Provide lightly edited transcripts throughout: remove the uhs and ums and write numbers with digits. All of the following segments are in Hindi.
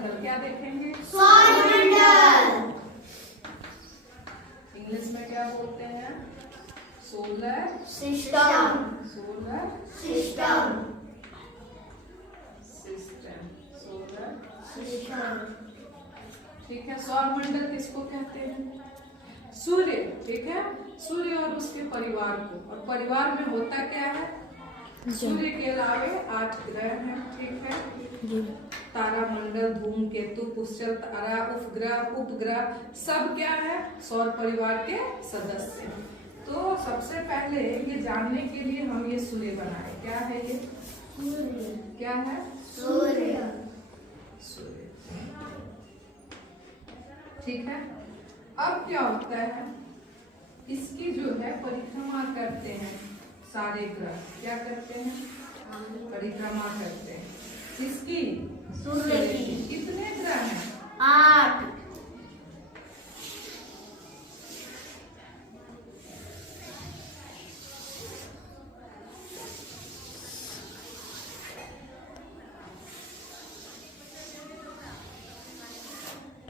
सौरमंडल। क्या देखेंगे? सौरमंडल। इंग्लिश में क्या बोलते हैं? Solar system. Solar system. System. Solar system. ठीक है। सौरमंडल किसको कहते हैं? सूर्य। ठीक है, सूर्य और उसके परिवार को। और परिवार में होता क्या है? सूर्य के अलावे 8 ग्रह हैं। ठीक है, तारामंडल, धूमकेतु, पुष्कर तारा, उपग्रह सब क्या है? सौर परिवार के सदस्य हैं। तो सबसे पहले ये जानने के लिए हम ये सूर्य बनाए। क्या है ये? सूर्य। क्या है? सूर्य। सूर्य। ठीक है। अब क्या होता है? इसकी जो है परिक्रमा करते हैं सारे ग्रह। क्या करते हैं? परिक्रमा करते हैं। किसकी? सूर्य की। कितने ग्रह हैं? 8।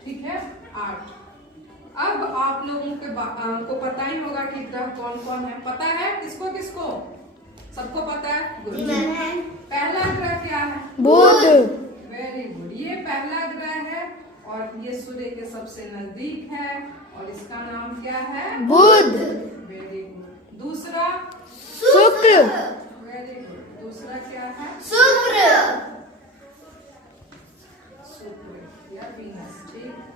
ठीक है, 8। अब आप लोगों को पता ही होगा कि ग्रह कौन कौन है। पता है किसको किसको? सबको पता है। गुड। पहला ग्रह क्या है? बुध। Very good. ये पहला ग्रह है और ये सूर्य के सबसे नजदीक है और इसका नाम क्या है? बुध। Very good. दूसरा? शुक्र। Very good. दूसरा क्या है? शुक्र। शुक्र या वीनस। ठीक।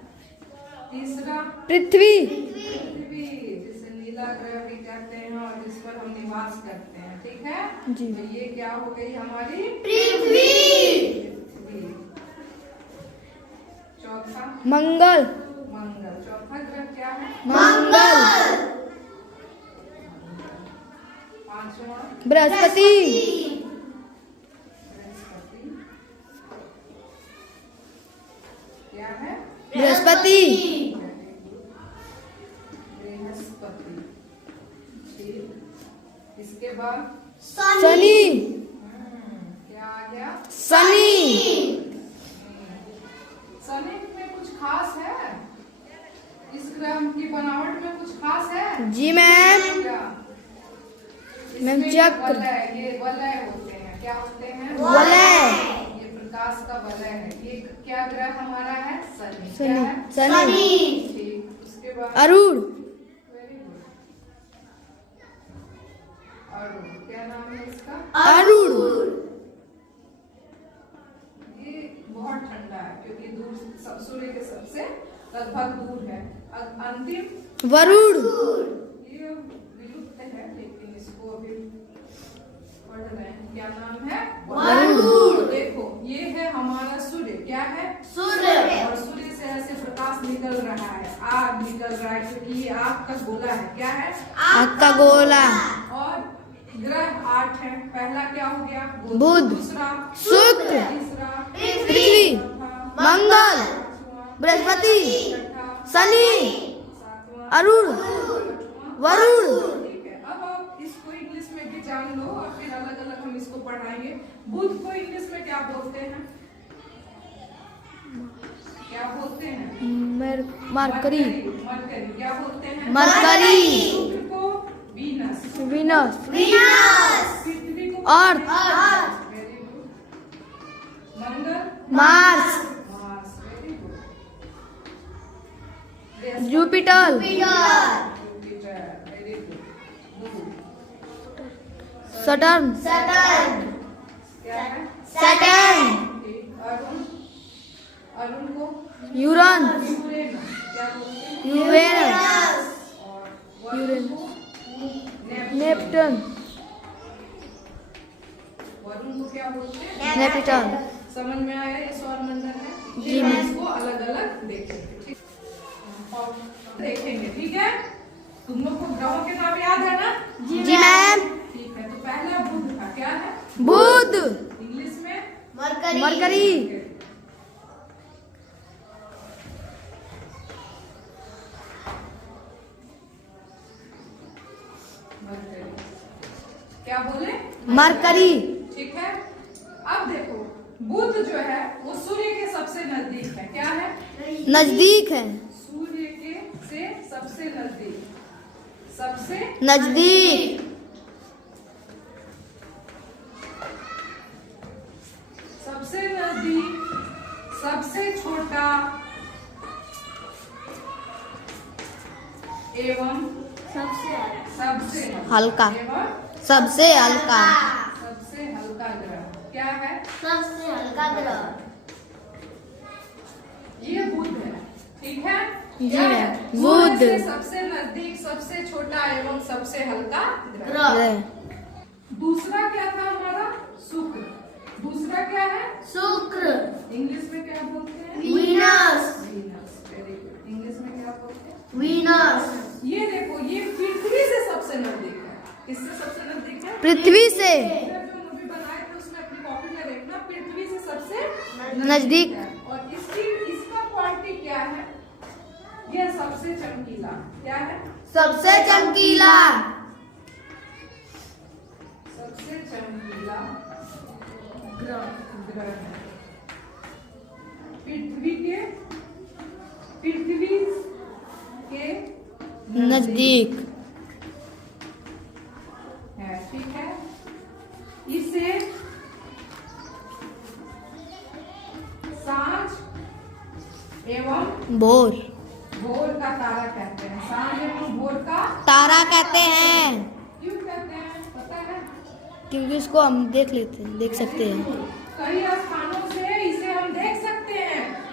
तीसरा? पृथ्वी। पृथ्वी, जिसे नीला ग्रह भी कहते हैं और जिस पर हम निवास करते हैं। ठीक है जी। तो ये क्या हो गई हमारी? पृथ्वी। पृथ्वी। चौथा? मंगल। मंगल। चौथा ग्रह क्या है? मंगल। पांचवा? बृहस्पति। बृहस्पति। क्या है? बृहस्पति। बृहस्पति। ठीक। इसके बाद शनि। क्या आ गया? शनि। शनि में कुछ खास है? इस ग्रह की बनावट में कुछ खास है? जी मैम। क्या? मैम इसमें चक्र। वलय, ये वलय होते हैं। क्या होते हैं? वलय। ये प्रकाश का वलय है। ये क्या ग्रह हमारा है? शनि। क्या शनि। है? शनि। ठीक। उसके बाद अरुण। Very good. अरुण। क्या नाम है इसका? अरुण। ये बहुत ठंडा है क्योंकि दूर सूर्य के सबसे लगभग दूर है। अंतिम? वरुण। ये विलुप्त है लेकिन इसको अभी पढ़ रहे हैं। क्या नाम है? वरुण। देखो ये है हमारा सूर्य। क्या है? सूर्य। और सूर्य से ऐसे प्रकाश निकल रहा है, आग निकल रहा है क्योंकि ये आग का गोला है। क्या है? आग का गोला। और ग्रह 8 है। पहला क्या हो गया? बुध। दूसरा? शुक्र। तीसरा? पृथ्वी। चौथा? मंगल। पांचवा? बृहस्पति। छठा? शनि। सातवां? अरुण। आठवां? वरुण। ठीक है। अब आप इसको इंग्लिश में भी जान लो और फिर अलग अलग हम इसको पढ़ाएंगे। बुध को इंग्लिश में क्या बोलते हैं? क्या बोलते हैं? मरकरी। मरकरी। क्या बोलते हैं? मरकरी। शुक्र को वीनस। विनस। पृथ्वी को अर्थ। Very good. मंगल? Mars. Mars. Very good. Jupiter. Jupiter. Very good. Saturn. क्या है? ठीक। अरुण? अरुण को यूरन। यूरेनस। क्या बोलते हैं? यूरेनस। और वरुण को नेपटून। वरुण को क्या बोलते हैं? नेपटून। समझ में आया? ये सौरमंडल है। जी हम मैम। इसको अलग अलग देखेंगे। ठीक और देखेंगे। ठीक है, तुम लोग को ग्रहों के नाम याद है ना? जी मैम। ठीक है, तो पहला बुध था। क्या है? बुध। इंग्लिश में मरकरी। क्या बोले? मरकरी। ठीक है। अब देखो बुध जो है वो सूर्य के सबसे नजदीक है। क्या है? नजदीक है। सूर्य के से सबसे नजदीक, सबसे नजदीक। सबसे नजदीक, सबसे छोटा एवं सबसे हल्का। एवं सबसे हल्का। सबसे हल्का ग्रह क्या है? सबसे हल्का ग्रह ये बुध है। ठीक है? जी क्या है? मैम, सूर्य बुध। से सबसे नजदीक, सबसे छोटा एवं सबसे हल्का ग्रह। ग्रह। दूसरा क्या था हमारा? शुक्र। दूसरा क्या है? शुक्र, इंग्लिश में क्या बोलते हैं? Venus, Venus. Very good. English में क्या बोलते हैं? वीनस। ये देखो, ये पृथ्वी से सबसे नजदीक है। किससे सबसे नजदीक है? पृथ्वी से जो मूवी बनाए थे उसमें अपनी कॉपी में देखना, पृथ्वी से सबसे नजदीक। है। और इसका क्वालिटी क्या है? ये सबसे चमकीला। क्या है? सबसे चमकीला। सबसे चमकीला ग्रह है। पृथ्वी के नजदीक है। ठीक है? इसे सांझ एवं भोर भोर का तारा कहते हैं। सांझ एवं भोर का तारा कहते हैं, क्यों कहते हैं पता है? क्योंकि इसको हम देख सकते हैं। कई स्थानों से इसे हम देख सकते हैं।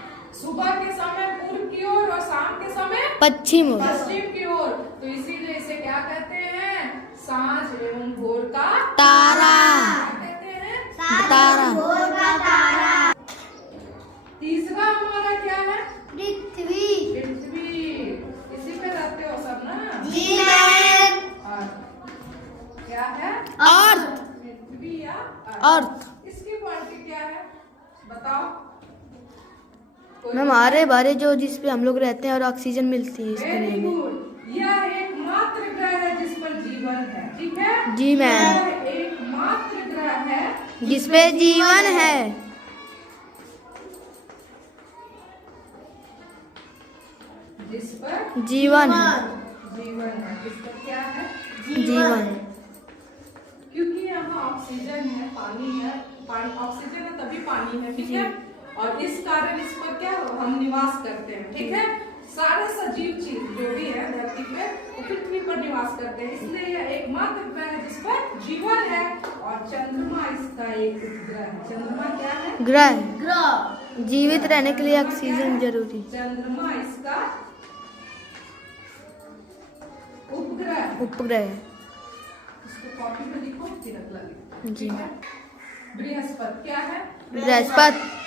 सुबह के समय पूर्व की ओर और शाम के समय पश्चिम ओर। पश्चिम की ओर। तो इसीलिए इसे क्या कहते हैं? सांझ एवं भोर का तारा। क्या कहते हैं? तारा। भोर का तारा। तीसरा हमारा क्या है? पृथ्वी। पृथ्वी। इसी पे रहते हो सब ना? जी मैम। अर्थ। क्या है? अर्थ। पृथ्वी या अर्थ। इसकी क्वालिटी क्या है बताओ? कोई- मैम हरे भरे जो जिस पे हम लोग रहते हैं और ऑक्सीजन मिलती है इसके लिए वेरी हमें। गुड। यह एकमात्र ग्रह है जिस पर जीवन है। ठीक है? जी मैम। यह एकमात्र ग्रह है जिस पे जीवन है। जिस पर जीवन है। जीवन है। जिस पर क्या है? जीवन। क्योंकि यहाँ ऑक्सीजन है, पानी है। ऑक्सीजन है तभी पानी है। ठीक है? और इस कारण इस पर क्या हम निवास करते हैं। ठीक है? सारे सजीव चीज जो भी है धरती पे वो पृथ्वी पर निवास करते हैं। इसलिए यह एकमात्र ग्रह है जिस पर जीवन है। और चंद्रमा इसका एक उपग्रह है। चंद्रमा क्या है? ग्रह। ग्रह। जीवित रहने के लिए ऑक्सीजन जरूरी। चंद्रमा इसका उपग्रह। उपग्रह। इसको कॉपी में लिखो, तिलक लगे। जी। ठीक है? बृहस्पति क्या है? बृहस्पति।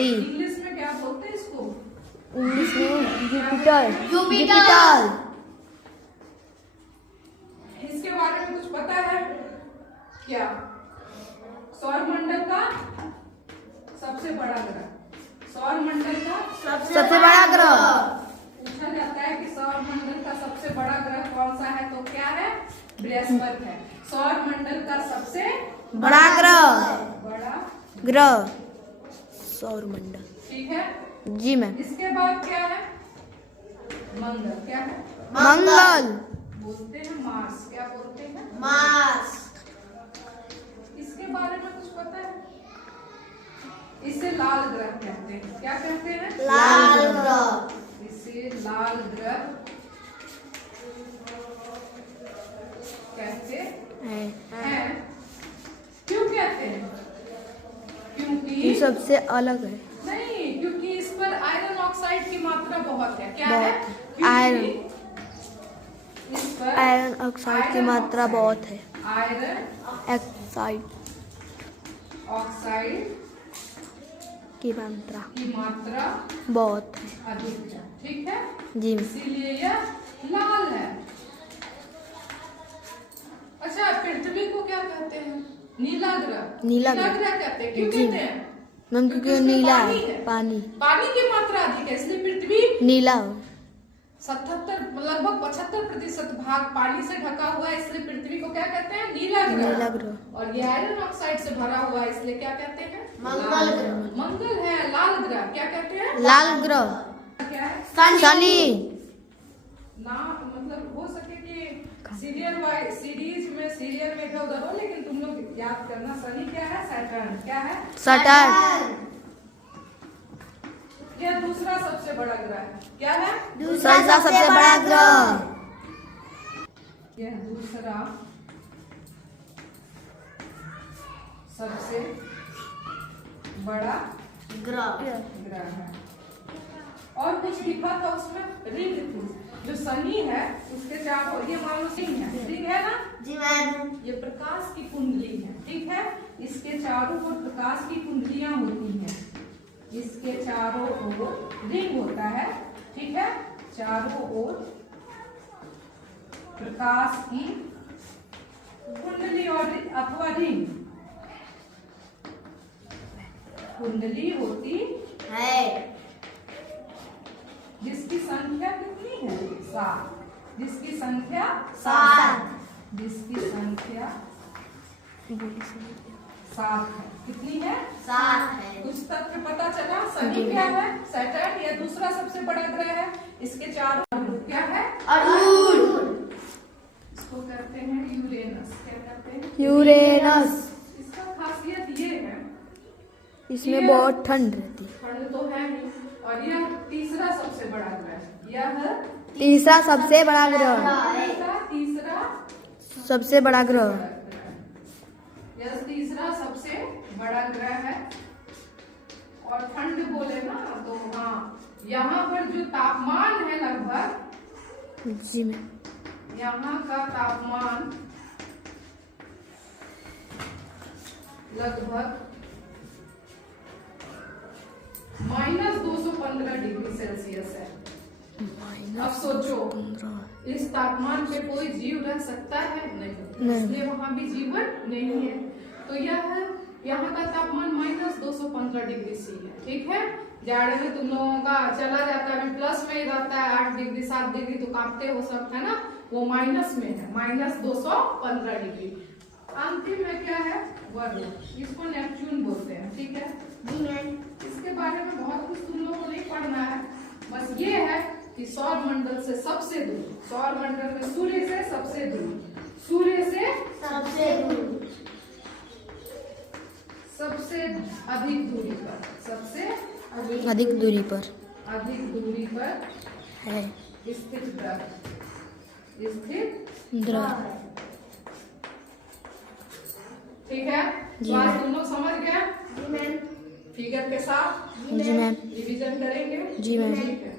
इंग्लिश में क्या बोलते हैं इसको? इंग्लिश में जुपिटर। जुपिटर। इसके बारे में कुछ पता है क्या? सौरमंडल का सबसे बड़ा ग्रह। सौरमंडल का सबसे बड़ा ग्रह। पूछा जाता है कि सौरमंडल का सबसे बड़ा ग्रह कौन सा है? तो क्या है? बृहस्पति है। सौरमंडल का सबसे बड़ा ग्रह। बड़ा ग्रह सौरमंडल। ठीक है? जी मैम। इसके बाद क्या है? मंगल। क्या है? मंगल। बोलते हैं मार्स। क्या बोलते हैं? मार्स। इसके बारे में कुछ पता है? इसे लाल ग्रह कहते हैं। क्या कहते हैं? लाल ग्रह। इसे लाल ग्रह कहते हैं। क्यों कहते हैं? ये क्योंकि सबसे अलग है। नहीं, क्योंकि इस पर आयरन ऑक्साइड की मात्रा बहुत है। क्या है? बहुत। क्योंकि आयरन। इस पर आयरन ऑक्साइड की मात्रा बहुत है। आयरन ऑक्साइड ऑक्साइड की मात्रा की मात्रा बहुत है। अधिक है। ठीक है? जी मैम। इसीलिए यह लाल है। अच्छा, पृथ्वी को क्या कहते हैं? नीला ग्रह। नीला ग्रह। कहते हैं। क्यों जी। कहते हैं? मैम क्योंकि वो उसमें नीला पानी है। पानी पानी की मात्रा अधिक है, इसलिए पृथ्वी नीला। 77 लगभग 75% भाग पानी से ढका हुआ है, इसलिए पृथ्वी को क्या कहते हैं? नीला ग्रह। और ये आयरन ऑक्साइड से भरा हुआ है, इसलिए क्या कहते हैं? मंगल ग्रह। मंगल है। लाल ग्रह क्या कहते हैं? लाल ग्रह। क्या है? शनि। ना मतलब हो सके कि सीरीज में इधर उधर हो, लेकिन तुम लोग याद करना। शनि क्या है? सैटर्न। क्या है? सैटर्न। यह दूसरा सबसे बड़ा ग्रह है। क्या है? दूसरा सबसे बड़ा ग्रह। यह दूसरा सबसे बड़ा ग्रह। ग्रह है। और कुछ लिखा था उसमें, रिंग थी। जो शनि है उसके चारों, ये मान लो रिंग है ना जी मैम। ये प्रकाश की कुंडली है, ठीक है। इसके चारों ओर प्रकाश की कुंडलियां होती हैं। इसके चारों ओर रिंग होता है, ठीक है। चारों ओर प्रकाश की कुंडली और अथवा रिंग, कुंडली होती है। जिसकी संख्या कितनी है? 7। जिसकी संख्या 7। जिसकी संख्या 7 है। कितनी है? 7 है। कुछ तथ्य पता चला। शनि क्या है? सैटर्न, यह दूसरा सबसे बड़ा ग्रह है। इसके चारों क्या है? अरुण। इसको कहते हैं यूरेनस। क्या कहते हैं? यूरेनस। इसका खासियत ये है, इसमें बहुत ठंड रहती है। ठंड तो है नहीं, और यह तीसरा सबसे बड़ा ग्रह है। यह तीसरा सबसे बड़ा ग्रह। तीसरा सबसे बड़ा ग्रह। यह तीसरा सबसे बड़ा ग्रह है। और ठंड बोले ना तो हाँ, यहाँ पर जो तापमान है लगभग, जी मैम, यहाँ का तापमान लगभग -215 डिग्री सेल्सियस है। अब सोचो, इस तापमान पे कोई जीव रह सकता है? नहीं। इसलिए वहाँ भी जीवन नहीं है। तो यह यहाँ का तापमान -215 डिग्री सी है, ठीक है। जाड़े में तुम लोगों का चला जाता है, प्लस में ही रहता है 8 डिग्री 7 डिग्री, तो कांपते हो सब, है ना। वो माइनस में है, -215 डिग्री। अंतिम में क्या है? वरुण। इसको नेपच्यून बोलते हैं, ठीक है। इसके बारे में बहुत कुछ तुम लोगों को नहीं पढ़ना है, बस ये है कि सौर मंडल से सबसे दूर, सौर मंडल में सूर्य से सबसे दूर, सूर्य से सबसे दूर, सबसे अधिक दूरी पर, सबसे अधिक दूरी पर है स्थित ग्रह, ग्रह। ठीक है। जी तो आज मैम। तुम लोग समझ गए? जी मैम। फिगर के साथ जी मैम। रिवीजन करेंगे। जी मैम। ठीक है।